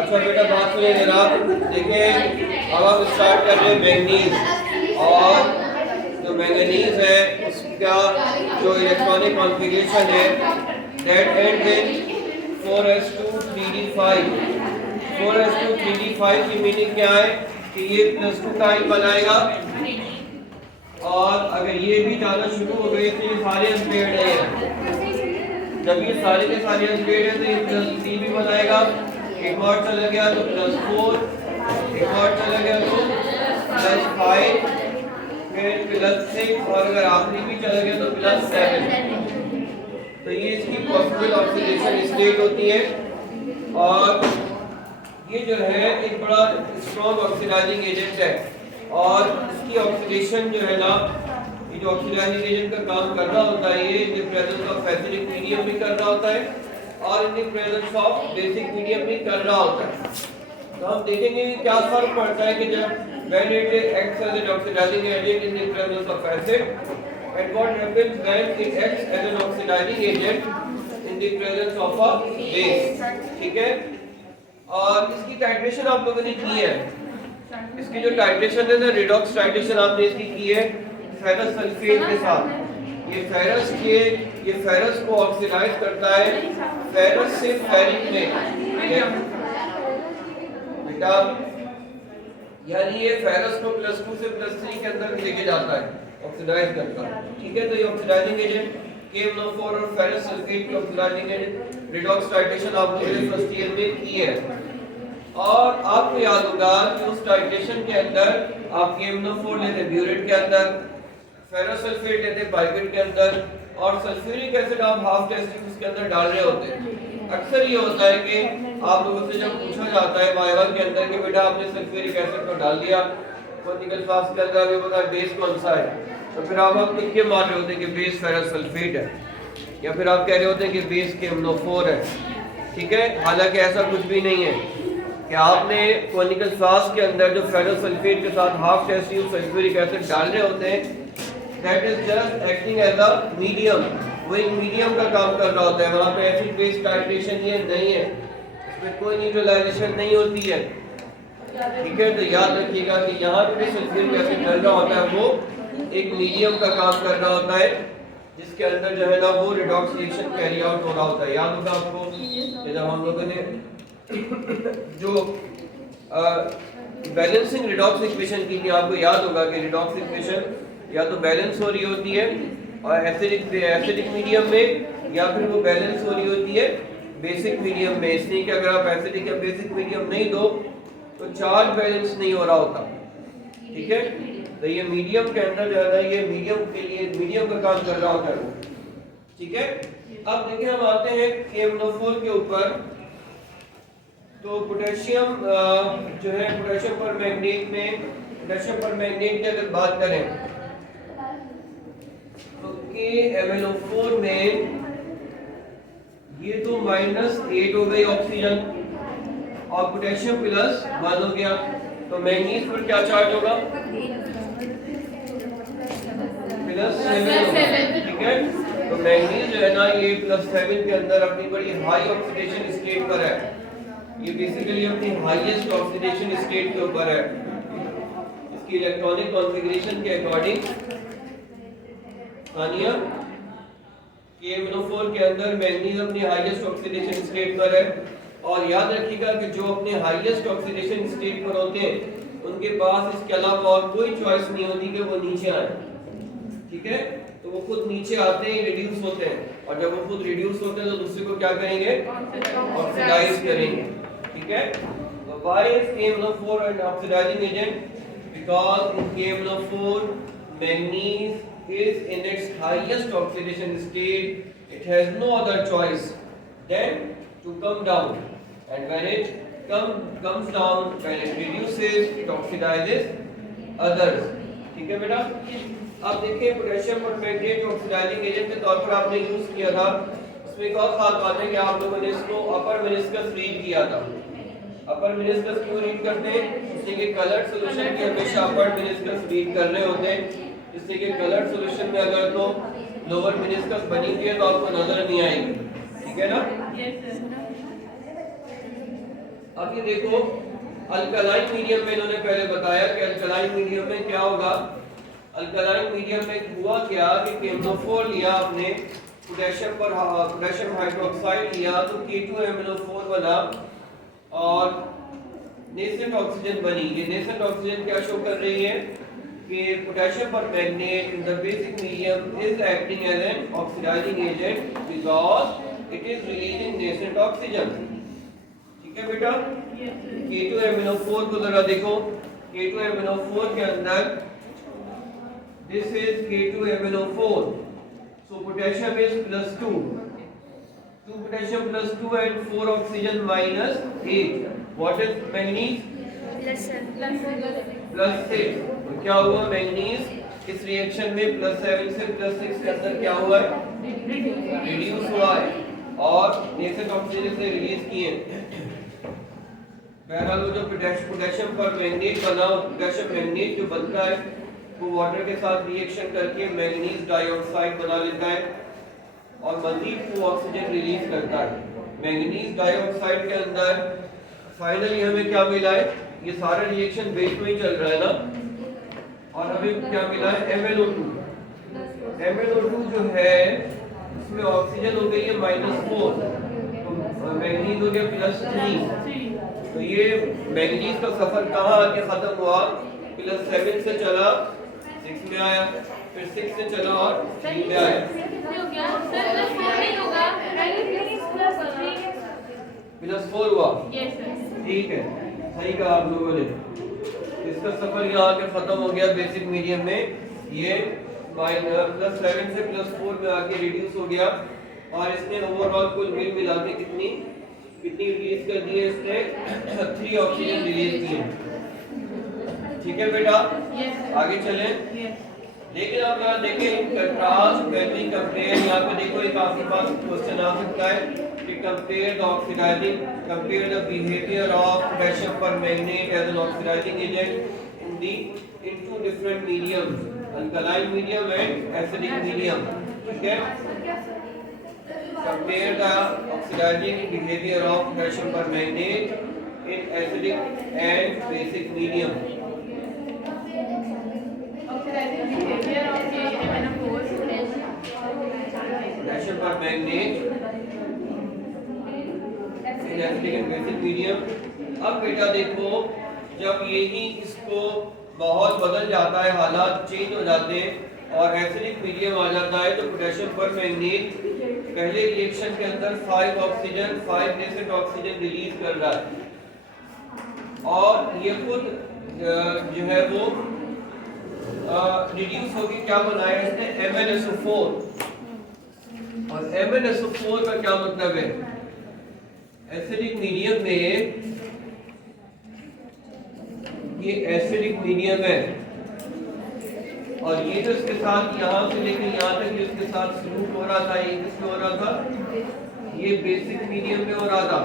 अच्छा बेटा बात सुनिए जरा, देखिए अब हम स्टार्ट कर रहे हैं मैंगनीज। और जो मैंगनीज है उसका जो इलेक्ट्रॉनिक कॉन्फ़िगरेशन है that and in 4s2 3d5। 4s2 3d5 की मीनिंग क्या है कि ये +2 टाइम बनाएगा, और अगर ये भी जाना शुरू हो गए तो ये सारे अनपेयर्ड है। जब ये सारे के सारे अनपेयर्ड है तो ये +3 भी बनाएगा, एक और चला गया तो +4, एक और चला गया तो +5, फिर +6, और अगर आखिरी भी चला गया तो +7। तो ये इसकी पॉसिबल ऑक्सीडेशन स्टेट होती है। और ये जो है एक बड़ा स्ट्रॉन्ग ऑक्सीडाइजिंग एजेंट है, और इसकी ऑक्सीडेशन जो है ना, ये जो ऑक्सीडाइजिंग एजेंट का काम कर रहा होता है ये in the presence of acidic medium भी कर रहा होता है और in the presence of basic medium भी कर रहा होता है। तो हम देखेंगे कि क्या फर्क पड़ता है कि जब when it acts as an oxidizing agent in the presence of acid and what happens when it acts as an oxidizing agent in the presence of a base। ठीक है, और इसकी टाइट्रेशन आप लोगों ने की है। इसकी जो टाइट्रेशन है ना, रिडॉक्स टाइट्रेशन आपने इसकी की है फेरस सल्फेट के साथ। ये फेरस को ऑक्सीडाइज करता है फेरस से फेरिक में बेटा, यानी ये फेरस को +2 से +3 के अंदर लेके जाता है, ऑक्सीडाइज करता है। ठीक है, तो ये ऑक्सीडाइजिंग एजेंट KMnO4 और फेरस सल्फेट की ऑक्सीडाइजिंग एजेंट रिडॉक्स टाइट्रेशन आप लोगों ने फर्स्ट ईयर में की है। और आपको याद होगा कि उस टाइट्रेशन के अंदर आप KMnO4 लेते ब्यूरेट के अंदर, फेरस सल्फेट लेते पाइपेट के अंदर, और सल्फ्यूरिक एसिड आप हाफ टेस्ट उसके अंदर डाल रहे होते हैं। अक्सर ये होता है कि आप लोगों से जब पूछा जाता है वाइवा के अंदर कि बेटा आपने सल्फ्यूरिक एसिड को डाल दिया कॉनिकल फ्लास्क के अंदर, ये बता बेस कौन सा है, तो फिर आप तुक्के मार रहे होते हैं कि बेस फेरस सल्फेट है, या फिर आप कह रहे होते हैं कि बेस KMnO4 है। ठीक है, हालांकि ऐसा कुछ भी नहीं है कि आपने कॉनिकल फ्लास्क के अंदर जो फेरस सल्फेट के साथ हाफ टेस्ट सल्फ्यूरिक एसिड डाल रहे होते हैं, that is just acting as a medium. वो एक मीडियम का काम कर रहा होता है, वहां पे एसिड बेस टाइट्रेशन ये नहीं है, इसमें कोई न्यूट्रलाइजेशन नहीं होती है। ठीक है, तो याद रखिएगा कि यहाँ पे भी सल्फ्यूरिक एसिड डाल रहा होता है, वो एक मीडियम का काम कर रहा होता है जिसके अंदर जो है ना वो रिडॉक्स रिएक्शन कैरी आउट हो रहा होता है। याद होगा आपको कि जब हम लोगों ने जो बैलेंसिंग रिडॉक्स इक्वेशन की थी, आपको याद होगा कि रिडॉक्स इक्वेशन या तो बैलेंस हो रही होती है और एसिडिक मीडियम में, या फिर वो बैलेंस हो रही होती है बेसिक मीडियम में। इसलिए कि अगर आप एसिडिक या बेसिक मीडियम नहीं दो तो चार्ज बैलेंस नहीं हो रहा होता। ठीक है, तो ये मीडियम के अंदर जो है ये मीडियम के लिए मीडियम का काम कर रहा होता है। ठीक है, अब देखिए हम आते हैं KMnO4 के ऊपर। तो पोटेशियम जो है पोटेशियम पर मैग्नेट की अगर बात करें तो KMnO4 में ये तो -8 हो गई ऑक्सीजन और पोटेशियम +1 हो गया, तो मैंगनीज पर क्या चार्ज होगा +7। ठीक है, तो मैंगनीज जो है ना ये +7 के अंदर अपनी बड़ी हाई ऑक्सीडेशन स्टेट पर है। ये बेसिकली अपनी हाईएस्ट ऑक्सीडेशन स्टेट के ऊपर है। इसकी इलेक्ट्रॉनिक कॉन्फ़िगरेशन के अकॉर्डिंग तानिया KMnO4 के अंदर मैंगनीज अपनी हाईएस्ट ऑक्सीडेशन स्टेट पर है। और याद रखिएगा कि जो अपने हाईएस्ट ऑक्सीडेशन स्टेट पर होते हैं उनके पास इसके अलावा और कोई चॉइस नहीं होती कि वो नीचे आए। ठीक है, तो वो खुद नीचे आते ही रिड्यूस होते हैं, और जब वो खुद रिड्यूस होते हैं तो दूसरे को क्या करेंगे, ऑक्सीडाइज करेंगे। ठीक है, तो why is KMnO4 an oxidizing agent? Because in KMnO4 manganese is in its highest oxidation state, it has no other choice than to come down, and when it comes down, when it reduces, it oxidizes others। ठीक है बेटा, अब देखिए potassium permanganate oxidising agent के तौर पर आपने use किया था। इसमें एक और खास बात है कि आप लोगों ने इसको अपर मेनिस्कस रीड किया था। अपर मेनिस्कस क्यों रीड करते हैं, इसलिए कि कलर्ड सॉल्यूशन की हमेशा अपर मेनिस्कस रीड कर रहे होते हैं, इसलिए कि कलर्ड सॉल्यूशन में अगर तो लोअर मेनिस्कस बनी हुई है तो आपको नजर नहीं आएगी। ठीक है ना? अब ये देखो अल्कलाइन मीडियम में इन्होंने पहले बताया कि अल्कलाइन मीडियम में क्या होगा। अल्कलाइन मीडियम में हुआ क्या कि KMnO4 लिया आपने, पोटेशियम पर पोटेशियम हाइड्रोक्साइड लिया तो K2MnO4 बना और नेसेंट ऑक्सीजन बनी। ये नेसेंट ऑक्सीजन क्या शो कर रही है कि potassium permanganate in the basic medium is acting as an oxidising agent because it is releasing nascent oxygen. ठीक है बेटा? K2MnO4 को जरा देखो, K2MnO4 के अंदर this is K2MnO4, so potassium is +2, 2 potassium +2 and 4 oxygen -8. What is manganese? +6. तो क्या हुआ मैंगनीज इस रिएक्शन में +7 से +6 के अंदर क्या हुआ है? रिड्यूस हुआ है और नेसेंट ऑक्सीजन से रिलीज किए। बहरहाल वो जो पोटेशियम पर मैंगनीज बना, पोटेशियम मैंगनीज जो बनता है वो वाटर के साथ रिएक्शन करके मैंगनीज डाइऑक्साइड बना लेता है और मजीद वो ऑक्सीजन रिलीज करता है। मैंगनीज डाइऑक्साइड के अंदर फाइनली हमें क्या मिला है? ये सारा रिएक्शन बेस में ही चल रहा है ना, और हमें क्या मिला है? MnO2। MnO2 जो है उसमें ऑक्सीजन हो गई है -4, तो मैंगनीज हो गया +3। तो ये मैंगनीज का सफर कहाँ आके खत्म हुआ? +7 से चला 6 में आया, फिर 6 से चला और 3 में आया। +4 हुआ। ठीक है, सही कहा आप लोगों ने। इसका सफर यहाँ आके खत्म हो गया बेसिक मीडियम में, ये +7 से +4 में आके रिड्यूस हो गया और इसने ओवरऑल कुल मिला के कितनी रिलीज कर दी है? इसने 3 ऑक्सीजन रिलीज किए। ठीक है बेटा? आगे चलें। लेकिन आप यहाँ देखें कंट्रास्ट व्हेन वी कंपेयर, यहाँ पे देखो एक आपके पास क्वेश्चन आ सकता है कि compare the oxidising, compare the behaviour of potassium permanganate as an oxidising agent in two different mediums, alkaline medium and acidic medium. ठीक है? Compare the oxidising behaviour of potassium permanganate in acidic and basic medium. Potassium permanganate in acidic and basic medium. अब बेटा देखो, जब यही इसको माहौल बदल जाता है, हालात चेंज हो जाते हैं और एसिडिक मीडियम आ जाता है, तो पोटेशियम परमैंगनेट पहले रिएक्शन के अंदर 5 ऑक्सीजन 5 नेसेंट ऑक्सीजन रिलीज कर रहा है और ये खुद जो है वो रिड्यूस होगी। क्या बनाया इसने? MnSO4। और MnSO4 का क्या मतलब है? एसिडिक मीडियम में, ये एसिडिक मीडियम है और ये जो इसके साथ यहाँ से लेकर यहाँ तक जो इसके साथ सलूट हो रहा था, ये किसमें हो रहा था? ये बेसिक मीडियम में हो रहा था।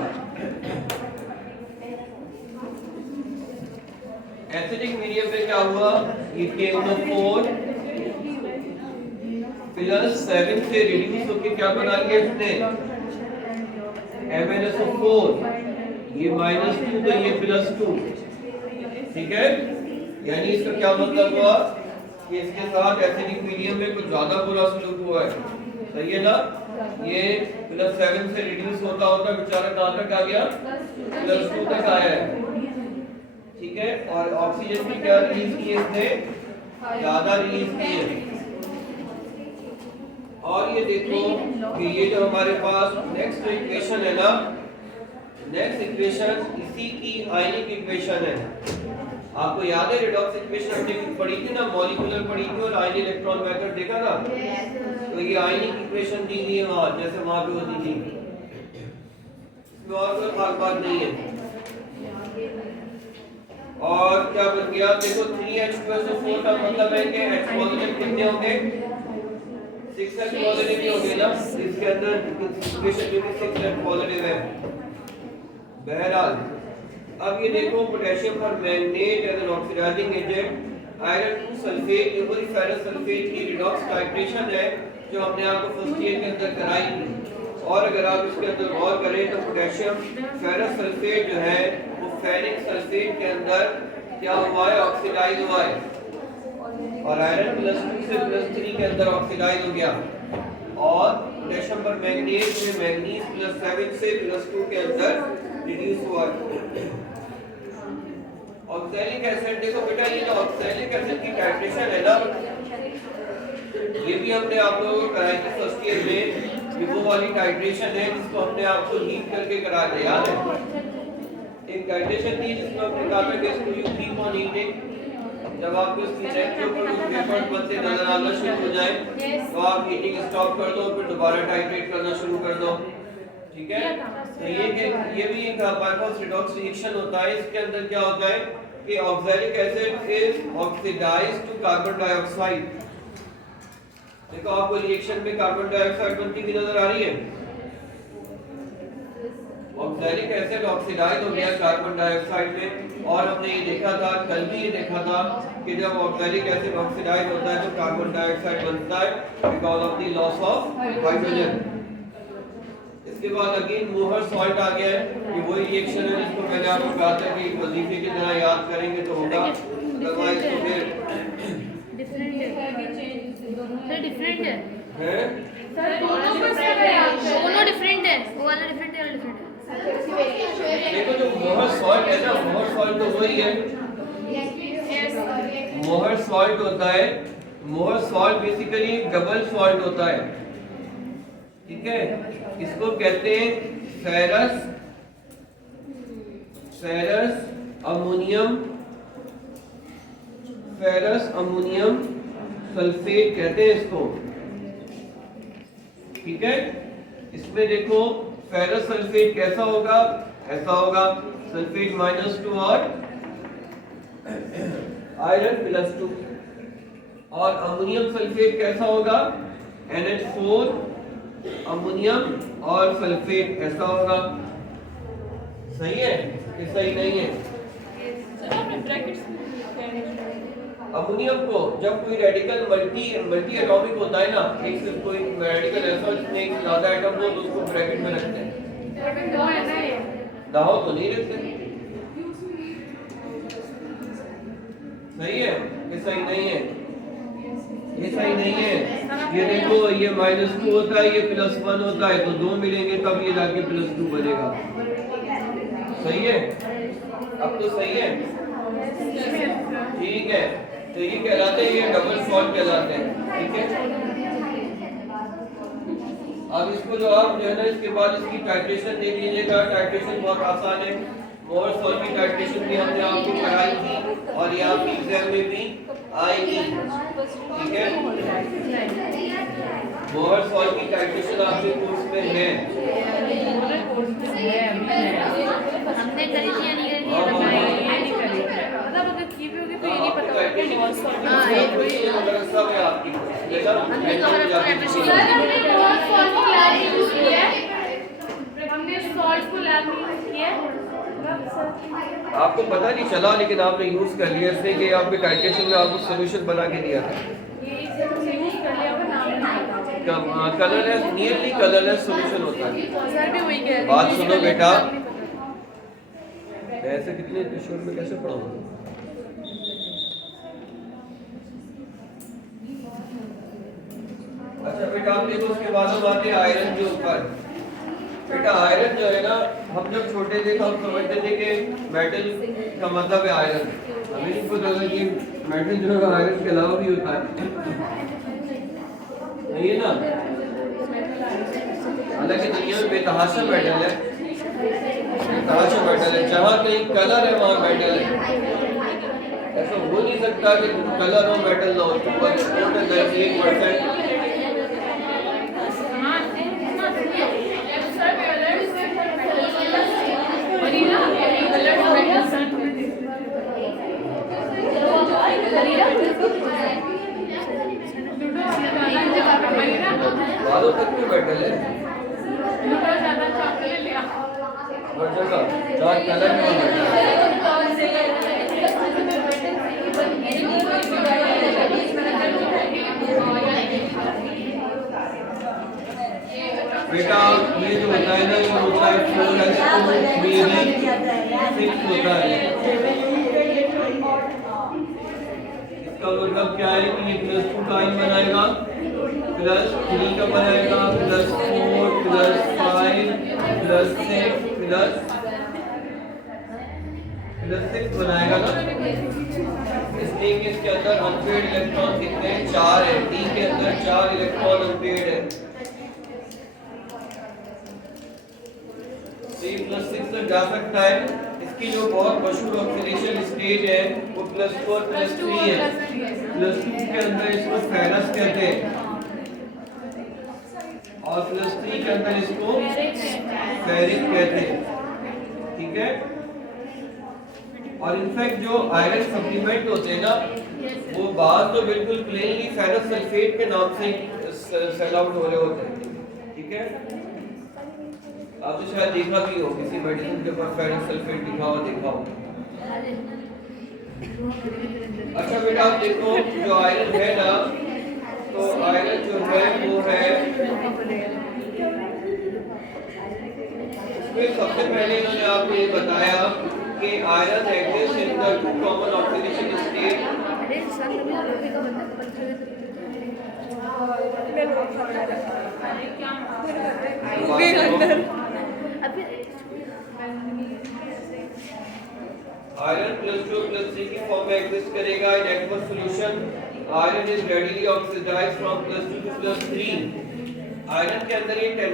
एसिडिक मीडियम में क्या हुआ? ये KMnO4 +7 से रिड्यूस होकर क्या बना लिया इसने? MnSO4। ये -2 तो ये +2। ठीक है? यानी इसका क्या मतलब हुआ कि इसके साथ एसिडिक मीडियम में कुछ ज्यादा बुरा सलूक हुआ है। सही है ना? ये +7 से रिड्यूस होता होता बेचारा कहाँ तक आ गया? +2 तक आया है। ठीक है? और ऑक्सीजन की क्या रिलीज की है इसने? ज्यादा रिलीज की है। और ये देखो कि ये जो हमारे पास नेक्स्ट इक्वेशन है ना, नेक्स्ट इक्वेशन इसी की आयनिक इक्वेशन है। आपको याद है रिडॉक्स इक्वेशन हमने पढ़ी थी ना, मॉलिक्यूलर पढ़ी थी और आयन इलेक्ट्रॉन मेथड देखा था। तो ये आयनिक इक्वेशन दी गई है वहां, जैसे वहां पे होती थी, इसमें और कोई खास बात नहीं है। और क्या बन गया? देखो 3H2SO4 का मतलब है कि H पॉजिटिव कितने होंगे? 6H पॉजिटिव ही होंगे ना, इसके अंदर इक्वेशन जो भी 6H पॉजिटिव है। बहरहाल अब ये देखो potassium permanganate as an oxidising agent, iron 2 sulphate, ये वही फेरस सल्फेट की रिडॉक्स टाइट्रेशन है जो हमने आपको फर्स्ट ईयर के अंदर कराई थी। और अगर आप इसके अंदर गौर करें तो पोटेशियम फेरस सल्फेट जो है वो फेरिक सल्फेट के अंदर क्या हुआ है, ऑक्सीडाइज हुआ है, और आयरन +2 से +3 के अंदर ऑक्सीडाइज हो गया, और पोटेशियम पर मैंगनीज में मैंगनीज +7 से +2 के अंदर रिड्यूस हुआ है। ऑक्सैलिक एसिड, देखो बेटा ये जो ऑक्सैलिक एसिड की टाइट्रेशन है ना, ये भी हमने आप लोगों को कराई थी फर्स्ट ईयर में, ये वो वाली टाइट्रेशन है जिसको हमने आपको हीट करके करा दिया, याद है? एक टाइट्रेशन थी जिसमें हमने कहा था कि इसको यू कीप ऑन हीटिंग, जब आपको इसकी नेक के ऊपर कुछ वेपर्स बनते नजर आना शुरू हो जाए तो आप हीटिंग स्टॉप कर दो, फिर दोबारा टाइट्रेट करना शुरू कर दो, ठीक है? तो ये भी एक बाइपास रिडॉक्स रिएक्शन होता है। इसके अंदर क्या होता है कि oxalic acid is oxidised to carbon dioxide. देखो आपको रिएक्शन में कार्बन डाइऑक्साइड बनती हुई नजर आ रही है, ऑक्सैलिक एसिड ऑक्सीडाइज हो गया कार्बन डाइऑक्साइड में, और हमने ये देखा था, कल भी ये देखा था कि जब ऑक्सैलिक एसिड ऑक्सीडाइज होता है तो कार्बन डाइऑक्साइड बनता है because of the loss of hydrogen. इसके बाद अगेन मोहर सॉल्ट आ गया है, ये वही रिएक्शन है जिसको मैंने आपको कहा था कि वजीफे की तरह याद करेंगे तो होगा, अदरवाइज तो फिर डिफरेंट है हैं सर, दोनों डिफरेंट है, वो वाला डिफरेंट है, वाला डिफरेंट है। देखो जो मोहर सॉल्ट है ना, मोहर सॉल्ट तो वही है, मोहर सॉल्ट होता है, मोहर सॉल्ट बेसिकली डबल सॉल्ट होता है, ठीक है? इसको कहते हैं फेरस अमोनियम सल्फेट कहते हैं इसको, ठीक है? इसमें देखो फेरस सल्फेट कैसा होगा, ऐसा होगा, सल्फेट -2 और आयरन +2, और अमोनियम सल्फेट कैसा होगा, NH4 अमोनियम और सल्फेट ऐसा होगा। सही है कि सही नहीं है? अमोनियम को जब कोई रेडिकल मल्टी एटॉमिक होता है ना, एक से कोई रेडिकल ऐसा जिसमें एक ज्यादा एटम हो तो उसको ब्रैकेट में रखते हैं, दाहो तो नहीं रखते। सही है कि सही नहीं है? ये सही नहीं है। ये देखो ये -2 होता है, ये +1 होता है, तो 2 मिलेंगे तब ये जाके +2 बनेगा। सही है? अब तो सही है, ठीक है? तो ये कहलाते हैं, ये डबल सॉल्ट कहलाते हैं, ठीक है? अब इसको जो आप जो है ना, इसके बाद इसकी टाइट्रेशन दे दीजिएगा। टाइट्रेशन बहुत आसान है, मोहर सॉल्ट की टाइट्रेशन भी हमने आपको कराई थी और ये आपकी एग्जाम में भी आएगी, ठीक है? मोहर सॉल्ट की टाइट्रेशन आपके कोर्स में है, हमने करी थी या नहीं करी थी, मतलब अगर की भी होगी तो ये नहीं पता होगा कि मोहर सॉल्ट मदरसा में आपकी हमने तो हर टाइट्रेशन हमने सॉल्ट को लैब में यूज किया। आपको पता नहीं चला लेकिन आपने यूज कर लिया, इसलिए कि आपके टाइट्रेशन में आपको सॉल्यूशन बना के दिया था। ये यूज कर लिया, पर नाम नहीं कलरलेस, नियरली कलरलेस सॉल्यूशन होता है। सर भी वही कह रहे हैं। बात सुनो बेटा, ऐसे कितने शोर में कैसे पढ़ाऊंगा? अच्छा बेटा आप देखो, उसके बाद हम आते हैं आयरन के ऊपर। बेटा आयरन जो है ना, हम जब छोटे थे तो हम समझते थे कि मेटल का मतलब है आयरन, हमें नहीं पता था कि मेटल जो है आयरन के अलावा भी होता है, नहीं है ना? हालांकि दुनिया में बेतहाशा मेटल है, बेतहाशा मेटल है, जहाँ कहीं कलर है वहाँ मेटल है। ऐसा हो नहीं सकता कि कलर हो मेटल ना हो, तो 98% बालों तक में मेटल है, और जगह चार कलर में मेटल है। बेटा 6 होता है। इसका मतलब क्या है कि ये +2 का आयन बनाएगा, +3 का बनाएगा, +4 +5 +6 बनाएगा ना। इसलिए कि इसके अंदर अनपेयर्ड इलेक्ट्रॉन कितने हैं? 4 है। डी के अंदर 4 इलेक्ट्रॉन अनपेयर्ड है। +6 तक जा सकता है। इसकी जो बहुत मशहूर ऑक्सीडेशन स्टेट है वो +4 +3 है। +2 के अंदर इसको फेरस कहते हैं और +3 के अंदर इसको फेरिक कहते हैं। ठीक है। और इनफैक्ट जो आयरन सप्लीमेंट होते हैं ना, वो बात तो बिल्कुल प्लेनली फेरस सल्फेट के नाम से सेल आउट हो रहे होते हैं। ठीक है। आपने शायद देखा भी हो किसी मेडिसिन के ऊपर फेरस सल्फेट लिखा हुआ देखा हो। अच्छा बेटा आप देखो जो आयरन है ना, तो आयरन जो है वो है इसमें सबसे पहले इन्होंने आपको ये बताया कि iron exist in the 2 common oxidation state. Iron +2 +3 की फॉर्म में एग्जिस्ट करेगा in aqueous solution. Iron is readily oxidised from +2 to +3। Iron के अंदर ये